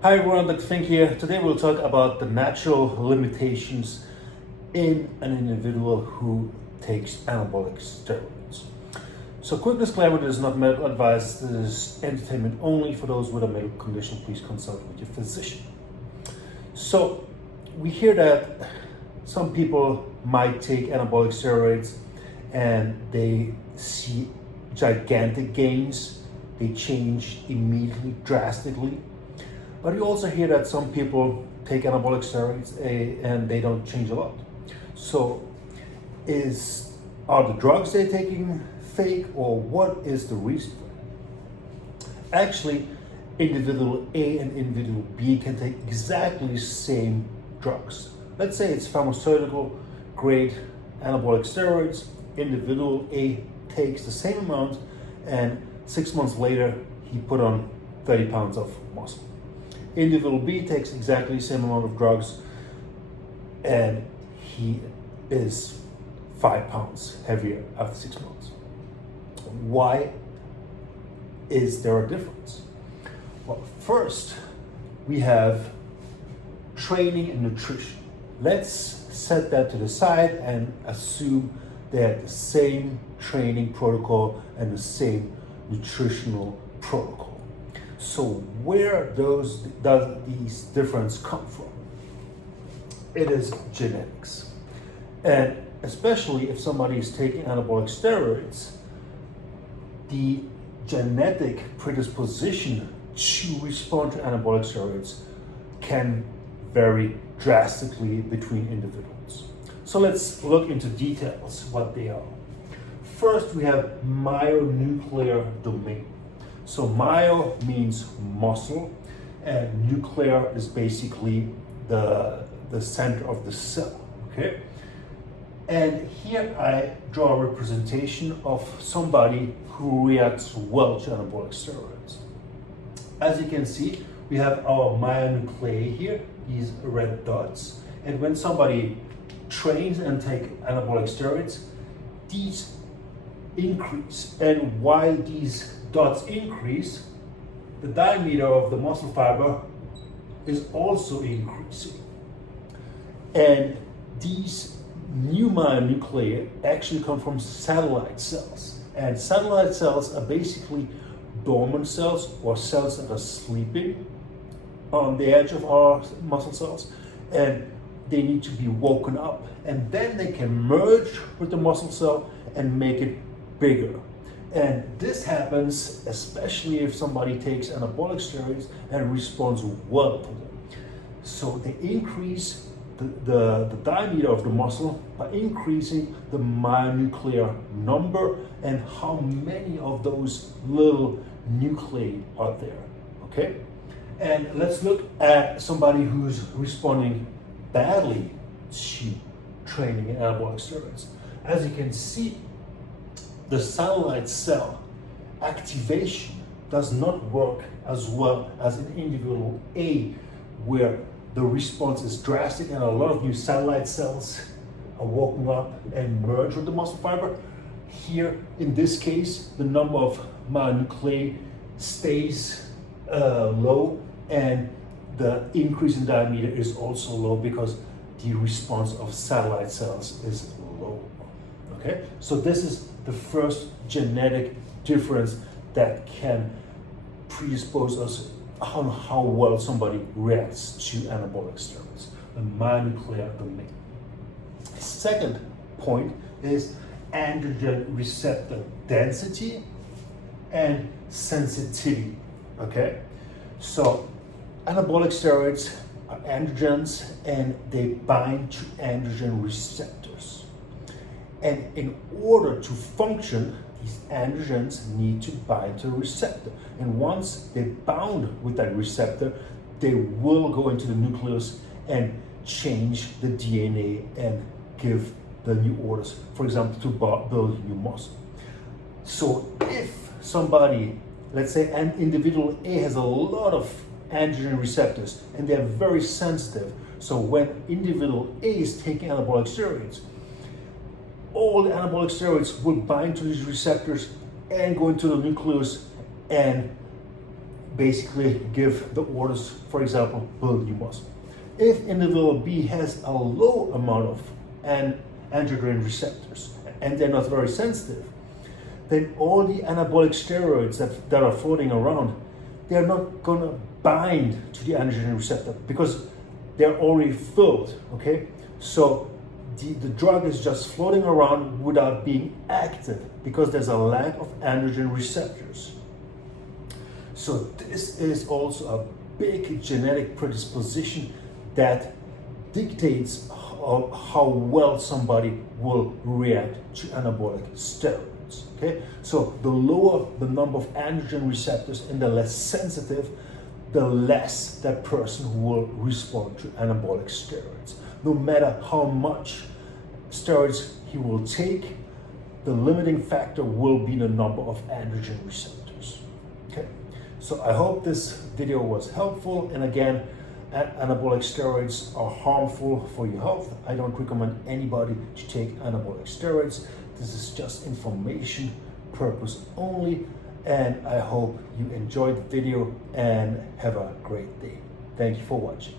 Hi everyone, Dr. Fink here. Today we'll talk about the natural limitations in an individual who takes anabolic steroids. So quick disclaimer, this is not medical advice, this is entertainment only. For those with a medical condition, please consult with your physician. So we hear that some people might take anabolic steroids and they see gigantic gains, they change immediately, drastically. But you also hear that some people take anabolic steroids and they don't change a lot. So are the drugs they're taking fake, or what is the reason? Actually, individual A and individual B can take exactly the same drugs. Let's say it's pharmaceutical grade anabolic steroids. Individual A takes the same amount, and 6 months later he put on 30 pounds of muscle. Individual B takes exactly the same amount of drugs and he is 5 pounds heavier after 6 months. Why is there a difference? Well, first we have training and nutrition. Let's set that to the side and assume they have the same training protocol and the same nutritional protocol. So where does these differences come from? It is genetics. And especially if somebody is taking anabolic steroids, the genetic predisposition to respond to anabolic steroids can vary drastically between individuals. So let's look into details what they are. First, we have myonuclear domain. So myo means muscle, and nuclear is basically the center of the cell, okay? And here I draw a representation of somebody who reacts well to anabolic steroids. As you can see, we have our myonuclei here, these red dots. And when somebody trains and takes anabolic steroids, these increase. And while these dots increase, the diameter of the muscle fiber is also increasing. And these new myonuclei actually come from satellite cells. And satellite cells are basically dormant cells, or cells that are sleeping on the edge of our muscle cells. And they need to be woken up. And then they can merge with the muscle cell and make it bigger. And this happens especially if somebody takes anabolic steroids and responds well to them. So they increase the diameter of the muscle by increasing the myonuclear number and how many of those little nuclei are there, okay? And let's look at somebody who's responding badly to training in anabolic steroids. As you can see, the satellite cell activation does not work as well as in individual A, where the response is drastic and a lot of new satellite cells are woken up and merge with the muscle fiber. Here, in this case, the number of myonuclei stays low, and the increase in diameter is also low because the response of satellite cells is low. Okay, so this is the first genetic difference that can predispose us on how well somebody reacts to anabolic steroids, the myonuclear domain. Second point is androgen receptor density and sensitivity. Okay, so anabolic steroids are androgens and they bind to androgen receptors. And in order to function, these androgens need to bind to a receptor. And once they bound with that receptor, they will go into the nucleus and change the DNA and give the new orders, for example, to build new muscle. So if somebody, let's say an individual A has a lot of androgen receptors and they're very sensitive, so when individual A is taking anabolic steroids, all the anabolic steroids will bind to these receptors and go into the nucleus and basically give the orders, for example, build new muscle. If individual B has a low amount of androgen receptors and they're not very sensitive, then all the anabolic steroids that are floating around, they're not gonna bind to the androgen receptor because they're already filled, okay? So the drug is just floating around without being active because there's a lack of androgen receptors. So this is also a big genetic predisposition that dictates how well somebody will react to anabolic steroids, okay? So the lower the number of androgen receptors and the less sensitive, the less that person will respond to anabolic steroids. No matter how much steroids he will take, the limiting factor will be the number of androgen receptors. Okay, so I hope this video was helpful. And again, anabolic steroids are harmful for your health. I don't recommend anybody to take anabolic steroids. This is just information purpose only. And I hope you enjoyed the video and have a great day. Thank you for watching.